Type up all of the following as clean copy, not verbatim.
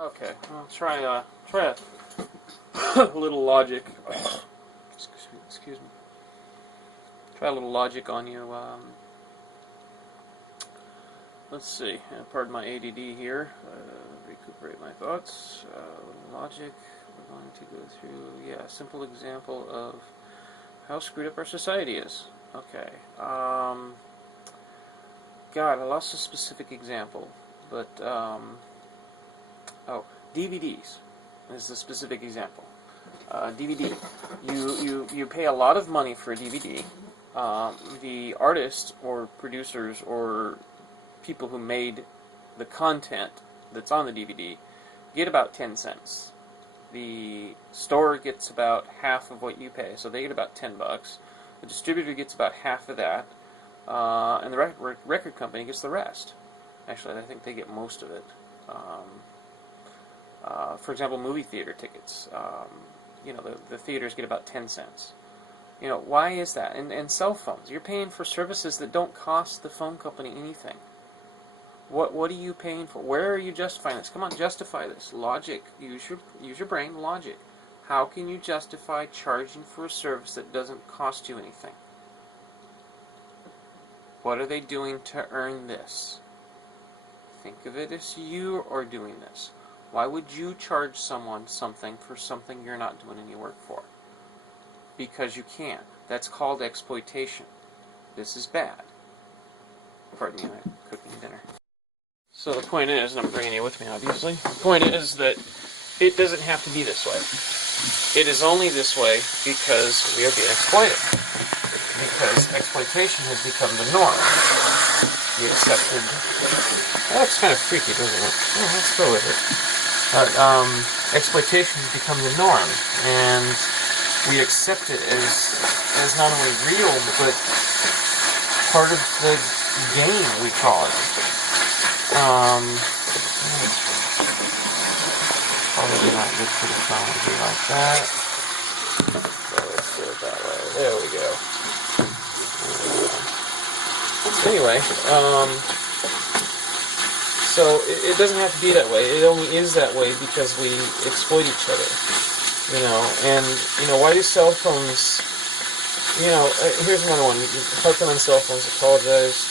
Okay, I'll try a little logic. Excuse me. Try a little logic on you. Let's see. Pardon my ADD here. Recuperate my thoughts. Logic. We're going to go through. Yeah, a simple example of how screwed up our society is. Okay. God, I lost a specific example, but oh, DVDs is the specific example. DVD. You pay a lot of money for a DVD. The artist or producers or people who made the content that's on the DVD get about 10 cents. The store gets about half of what you pay, so they get about $10. The distributor gets about half of that, and the record company gets the rest. Actually, I think they get most of it. For example, movie theater tickets. The theaters get about 10 cents. Why is that? And cell phones. You're paying for services that don't cost the phone company anything. What are you paying for? Where are you justifying this? Come on, justify this. Logic. Use your brain. Logic. How can you justify charging for a service that doesn't cost you anything? What are they doing to earn this? Think of it as you are doing this. Why would you charge someone something for something you're not doing any work for? Because you can. That's called exploitation. This is bad. Pardon me, I'm cooking dinner. So the point is, and I'm bringing you with me obviously, the point is that it doesn't have to be this way. It is only this way because we are being exploited. Because exploitation has become the norm. The accepted... That looks kind of freaky, doesn't it? Yeah, let's go with it. Exploitation has become the norm, and we accept it as not only real, but part of the game, we call it. Probably not good for the phone to be like that. So let's do it that way. There we go. Anyway, so it doesn't have to be that way. It only is that way because we exploit each other. And why do cell phones? Here's another one. Harping on cell phones. Apologize.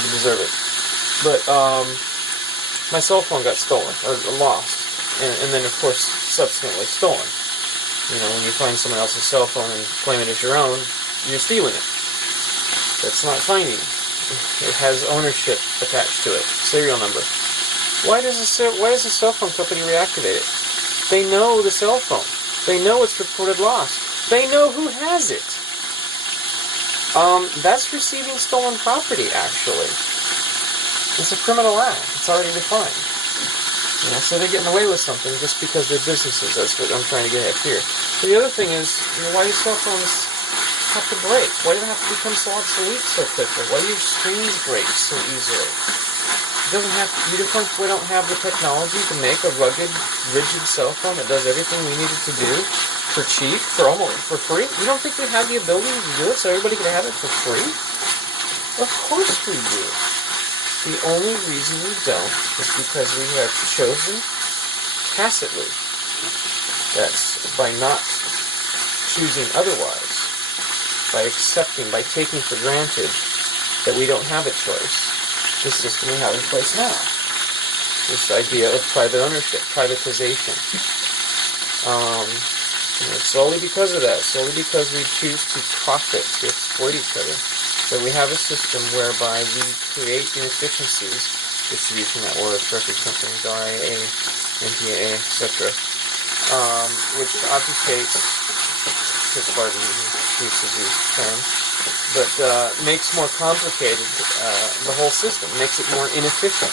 You deserve it. But my cell phone got stolen or lost, and then of course subsequently stolen. When you find someone else's cell phone and claim it as your own, you're stealing it. That's not finding. It has ownership attached to it, serial number. Why does the cell phone company reactivate it? They know the cell phone. They know it's reported lost. They know who has it. That's receiving stolen property, actually. It's a criminal act. It's already defined. So they're getting away with something just because they're businesses. That's what I'm trying to get at here. But the other thing is, why do cell phones have to break? Why do they have to become so obsolete so quickly? Why do your screens break so easily? We don't have the technology to make a rugged, rigid cell phone that does everything we need it to do for cheap, for free. You don't think we have the ability to do it so everybody can have it for free? Of course we do. The only reason we don't is because we have chosen tacitly. That's by not choosing otherwise. By accepting, by taking for granted that we don't have a choice. The system we have in place now. This idea of private ownership, privatization. Solely because of that, solely because we choose to profit, to exploit each other, that we have a system whereby we create inefficiencies, distribution networks, record companies, RIA, MPAA, etc., which obfuscates, pardon the use of these terms, but makes more complicated the whole system, makes it more inefficient,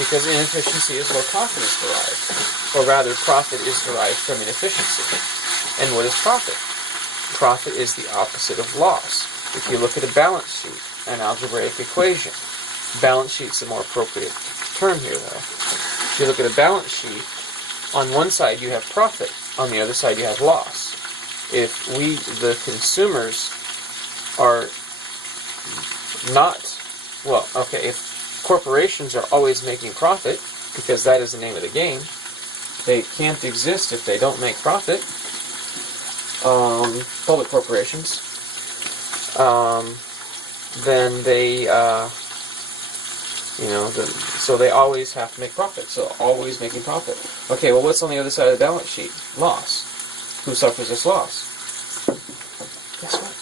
because inefficiency is where profit is derived, or rather, profit is derived from inefficiency. And what is profit? Profit is the opposite of loss. If you look at a balance sheet, an algebraic equation, balance sheet's a more appropriate term here, though. If you look at a balance sheet, on one side you have profit, on the other side you have loss. If we, the consumers, are not, if corporations are always making profit, because that is the name of the game. They can't exist if they don't make profit. Public corporations. Then they, so they always have to make profit. So always making profit. Okay, well, what's on the other side of the balance sheet? Loss. Who suffers this loss? Guess what?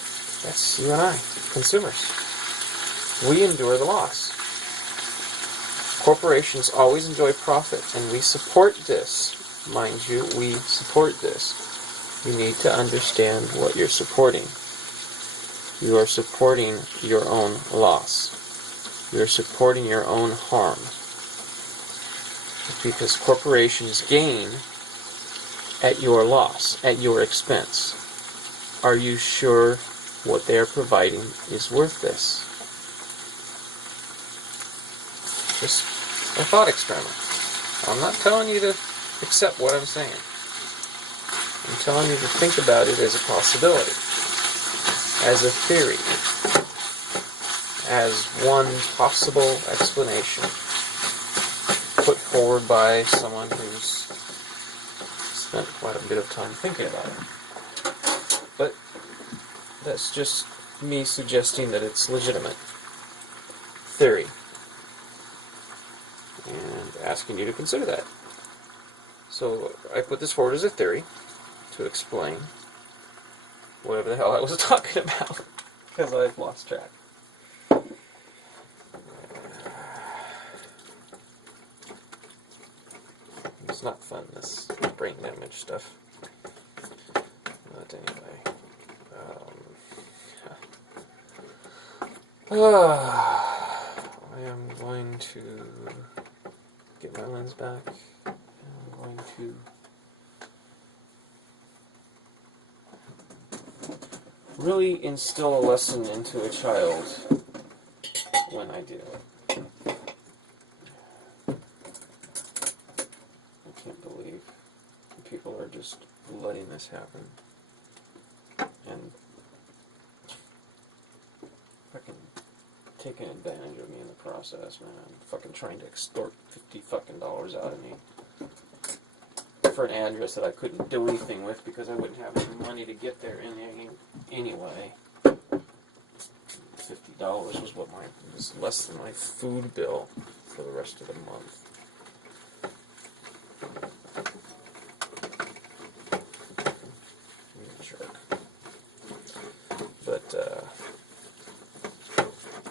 That's you and I, consumers. We endure the loss. Corporations always enjoy profit, and we support this. Mind you, we support this. You need to understand what you're supporting. You are supporting your own loss. You're supporting your own harm. Because corporations gain at your loss, at your expense. Are you sure what they are providing is worth this? Just a thought experiment. I'm not telling you to accept what I'm saying. I'm telling you to think about it as a possibility, as a theory, as one possible explanation put forward by someone who's spent quite a bit of time thinking about it. But that's just me suggesting that it's legitimate theory and asking you to consider that. So I put this forward as a theory to explain whatever the hell I was talking about, because I've lost track. It's not fun, this brain damage stuff. But anyway. I am going to get my lens back. I'm going to really instill a lesson into a child when I do it. I can't believe people are just letting this happen. And fucking taking advantage of me in the process, man. Fucking trying to extort $50 out of me for an address that I couldn't do anything with because I wouldn't have any money to get there anyway. $50 was less than my food bill for the rest of the month. I'm a jerk. But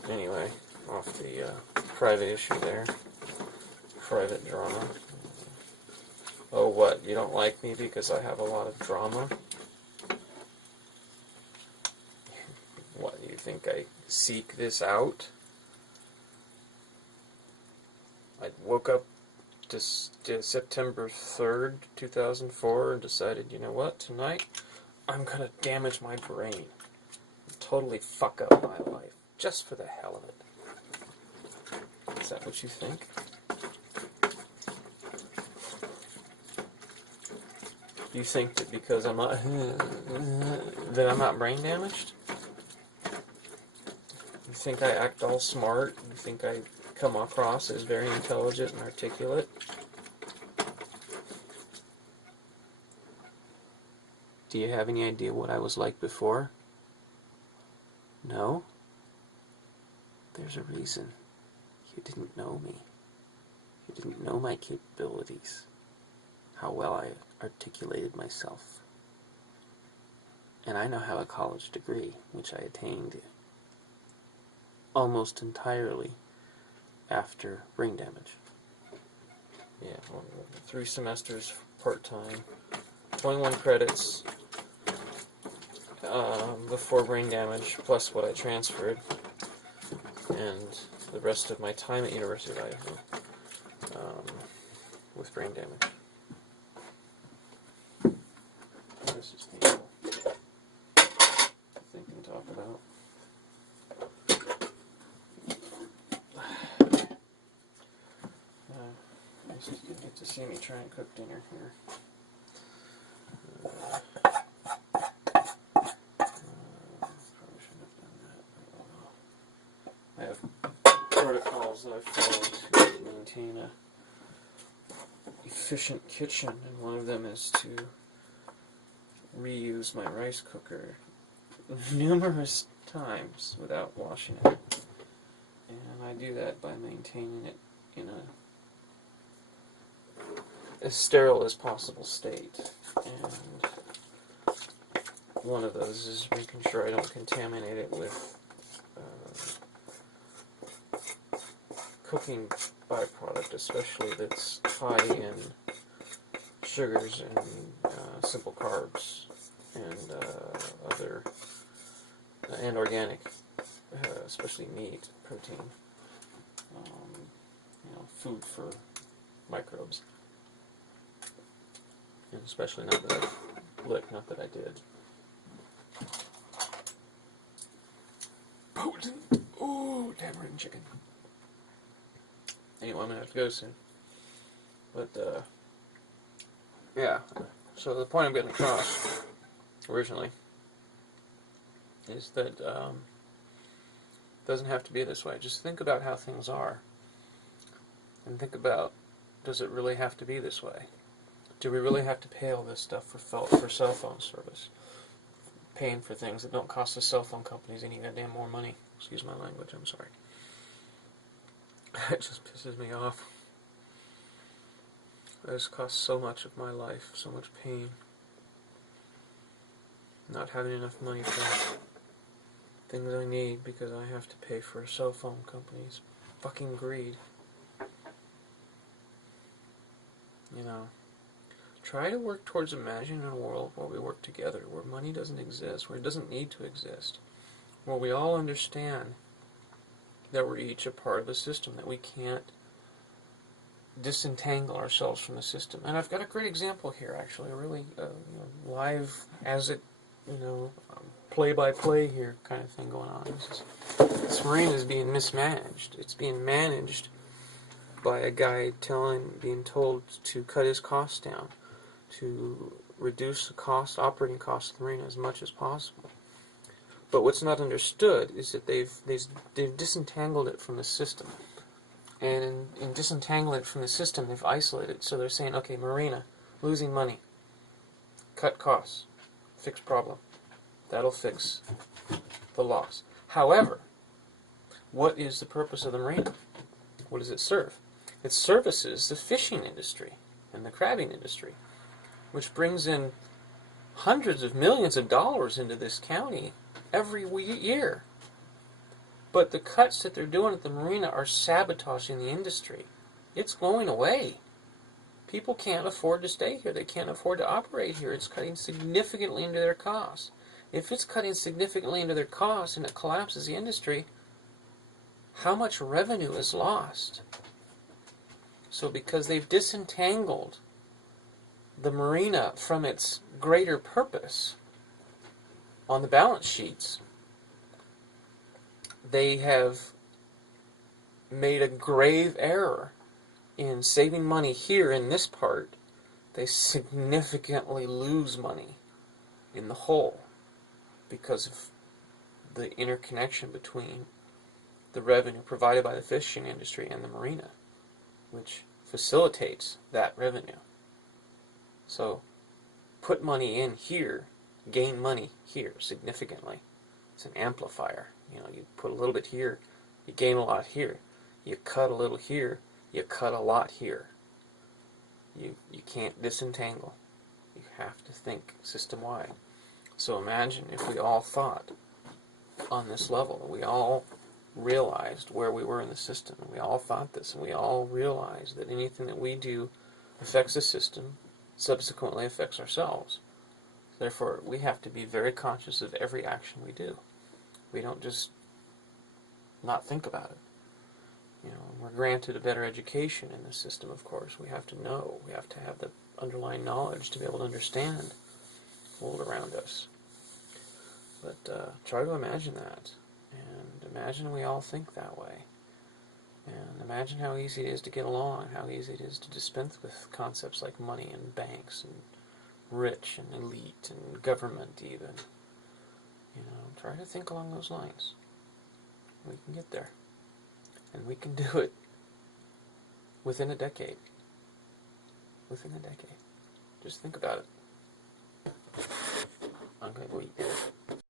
anyway, off the private issue there. Private drama. Oh, what? You don't like me because I have a lot of drama? What, you think I seek this out? I woke up to September 3rd, 2004 and decided, you know what, tonight I'm gonna damage my brain and totally fuck up my life just for the hell of it. Is that what you think? You think that because I'm not that I'm not brain damaged? You think I act all smart? You think I come across as very intelligent and articulate? Do you have any idea what I was like before? No? There's a reason. You didn't know me. You didn't know my capabilities. How well I articulated myself. And I now have a college degree, which I attained almost entirely after brain damage. Yeah, 3 semesters part-time, 21 credits before brain damage, plus what I transferred, and the rest of my time at University of Idaho with brain damage. This is painful to think and talk about. You get to see me try and cook dinner here. Probably shouldn't have done that. I have protocols that I follow to maintain efficient kitchen, and one of them is to reuse my rice cooker numerous times without washing it. And I do that by maintaining it in as sterile as possible state. And one of those is making sure I don't contaminate it with cooking byproduct, especially that's high in sugars and simple carbs and other and organic, especially meat, protein, food for microbes, and especially not that I did. Potent. Oh, tamarind chicken. Anyway, I'm gonna have to go soon. But yeah. So the point I'm getting across originally is that it doesn't have to be this way. Just think about how things are, and think about, does it really have to be this way? Do we really have to pay all this stuff for cell phone service? Paying for things that don't cost the cell phone companies any goddamn more money. Excuse my language, I'm sorry. It just pisses me off. This costs so much of my life, so much pain. Not having enough money for things I need because I have to pay for cell phone companies. Fucking greed. You know, try to work towards imagining a world where we work together, where money doesn't exist, where it doesn't need to exist, where we all understand that we're each a part of the system, that we can't disentangle ourselves from the system. And I've got a great example here, actually, a really live, as it, play-by-play here kind of thing going on. This marina is being mismanaged. It's being managed by a guy being told to cut his costs down, to reduce the operating costs of the marina as much as possible. But what's not understood is that they've disentangled it from the system. And in disentangling it from the system, they've isolated it. So they're saying, okay, marina, losing money, cut costs, fix problem. That'll fix the loss. However, what is the purpose of the marina? What does it serve? It services the fishing industry and the crabbing industry, which brings in hundreds of millions of dollars into this county every year. But the cuts that they're doing at the marina are sabotaging the industry. It's going away. People can't afford to stay here. They can't afford to operate here. It's cutting significantly into their costs. If it's cutting significantly into their costs and it collapses the industry, how much revenue is lost? So because they've disentangled the marina from its greater purpose on the balance sheets, they have made a grave error in saving money here in this part. They significantly lose money in the whole because of the interconnection between the revenue provided by the fishing industry and the marina, which facilitates that revenue. So put money in here, gain money here significantly. It's an amplifier. You put a little bit here, you gain a lot here. You cut a little here, you cut a lot here. You can't disentangle. You have to think system-wide. So imagine if we all thought on this level, that we all realized where we were in the system, and we all thought this, and we all realized that anything that we do affects the system, subsequently affects ourselves. Therefore, we have to be very conscious of every action we do. We don't just not think about it. We're granted a better education in this system, of course. We have to know. We have to have the underlying knowledge to be able to understand the world around us. But try to imagine that. And imagine we all think that way. And imagine how easy it is to get along, how easy it is to dispense with concepts like money and banks and rich and elite and government even. Try to think along those lines. We can get there. And we can do it within a decade. within a decade. Just think about it. Okay, wait.